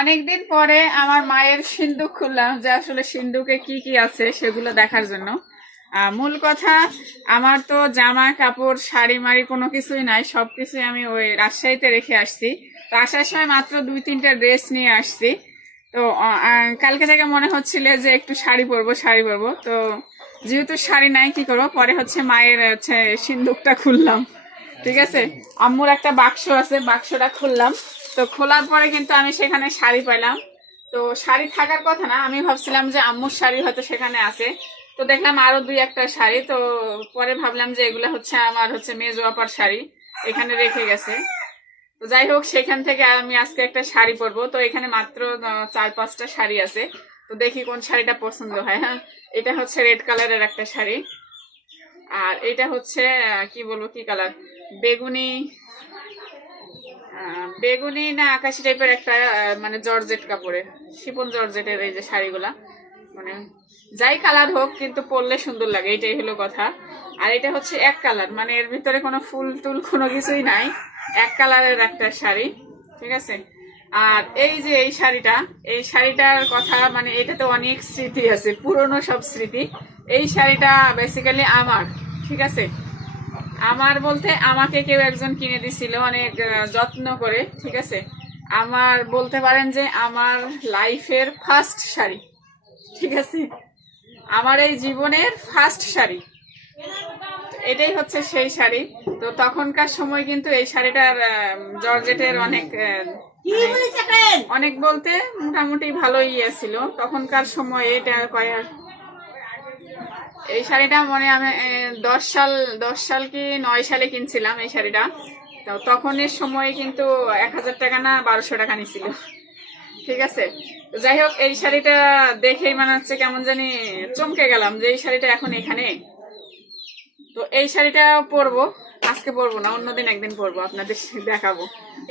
অনেকদিন পরে আমার মায়ের সিন্ধুক খুললাম যে আসলে সিন্ধুকে কি কি আছে সেগুলো দেখার জন্য। মূল কথা, আমার তো জামা, কাপড়, শাড়ি, মাড়ি কোনো কিছুই নাই সব কিছুই আমি ওই রাজশাহীতে রেখে আসছি। তো আসার সময় মাত্র দুই, তিনটা ড্রেস নিয়ে আসছি। তো কালকে থেকে মনে হচ্ছিল যে একটু শাড়ি পরবো শাড়ি পরবো। তো, যেহেতু শাড়ি নাই, কি করব? পরে হচ্ছে মায়ের হচ্ছে সিন্ধুকটা খুললাম। ঠিক আছে? আম্মুর একটা বাক্স আছে, বাক্সটা খুললাম। তো খোলার পরে কিন্তু আমি সেখানে শাড়ি পাইলাম। তো শাড়ি থাকার কথা না, আমি ভাবছিলাম যে আম্মুর শাড়ি হয়তো সেখানে আছে। তো দেখলাম আরও দুই একটা শাড়ি, তো পরে ভাবলাম যে এগুলা হচ্ছে আমার হচ্ছে মেজো শাড়ি, এখানে রেখে গেছে। তো যাই হোক, সেখান থেকে আমি আজকে একটা শাড়ি পরবো। তো এখানে মাত্র চার, পাঁচটা শাড়ি আছে। তো দেখি কোন শাড়িটা পছন্দ হয় হ্যাঁ? এটা হচ্ছে রেড কালারের একটা শাড়ি। আর এটা হচ্ছে কি বলব, কি কালার? বেগুনি বেগুনি না আকাশি টাইপের একটা মানে জর্জেট কাপড়ের শিপন জর্জেটের এই যে শাড়িগুলা। মানে যাই কালার হোক, কিন্তু পরলে সুন্দর লাগে, এটাই হলো কথা। আর এটা হচ্ছে এক কালার মানে এর ভিতরে কোনো ফুল টুল কোনো কিছুই নাই, এক কালারের একটা শাড়ি, ঠিক আছে? আর এই যে এই শাড়িটা, এই শাড়িটার কথা মানে এটাতে অনেক স্মৃতি আছে, পুরনো সব স্মৃতি। এই শাড়িটা বেসিক্যালি আমার, ঠিক আছে? আমার বলতে আমাকে কেউ একজন কিনে দিছিল অনেক যত্ন করে ঠিক আছে? আমার বলতে পারেন যে আমার লাইফের ফার্স্ট শাড়ি ঠিক আছে? আমার এই জীবনের ফার্স্ট শাড়ি। এটাই হচ্ছে সেই শাড়ি। তো তখনকার সময় কিন্তু এই শাড়িটার জর্জেটের অনেক মানে অনেক বলতে মোটামুটি ভালোই ইয়ে ছিল। তখনকার সময় এটা কয়েক এই শাড়িটা মনে আমি দশ সাল দশ সাল কি নয় সালে কিনছিলাম এই শাড়িটা। তো তখনের সময় কিন্তু এক হাজার টাকা না বারোশো টাকা নিছিল। ঠিক আছে? যাই হোক, এই শাড়িটা দেখেই মনে হচ্ছে কেমন জানি চমকে গেলাম যে এই শাড়িটা এখন এখানে। তো এই শাড়িটা পরবো, আজকে পরবো না, অন্যদিন একদিন পরবো, আপনাদের দেখাবো।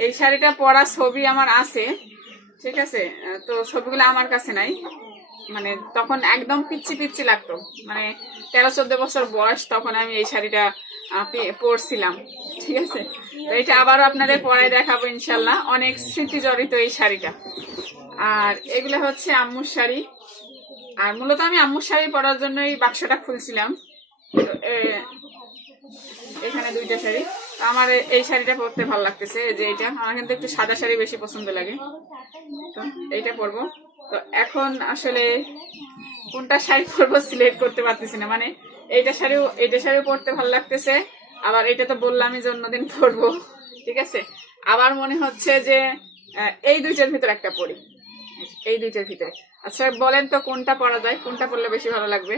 এই শাড়িটা পরা ছবি আমার আছে, ঠিক আছে? তো ছবিগুলো আমার কাছে নাই। মানে তখন একদম পিচ্ছি পিচ্ছি লাগতো। মানে তেরো, চোদ্দ বছর বয়স তখন আমি এই শাড়িটা পরছিলাম, ঠিক আছে? তো এটা আবারও আপনাদের পরে দেখাবো ইনশাল্লাহ, অনেক স্মৃতি জড়িত এই শাড়িটা। আর এগুলো হচ্ছে আম্মুর শাড়ি। আর মূলত আমি আম্মুর শাড়ি পরার জন্য এই বাক্সটা খুলছিলাম। এখানে দুইটা শাড়ি। আমার এই শাড়িটা পরতে ভালো লাগতেছে যে এটা আমার কিন্তু একটু সাদা শাড়ি বেশি পছন্দ লাগে। তো এইটা পরবো। তো এখন আসলে কোনটা শাড়ি পরবো সিলেক্ট করতে পারতেছি না। মানে এইটা শাড়িও এইটা শাড়িও পরতে ভালো লাগতেছে, আবার এটা তো বললামই যে অন্যদিন পরবো, ঠিক আছে? আবার মনে হচ্ছে যে এই দুইটার ভিতর একটা পরি। এই দুইটার ভিতরে। আচ্ছা বলেন তো কোনটা পরা যায়, কোনটা পরলে বেশি ভালো লাগবে?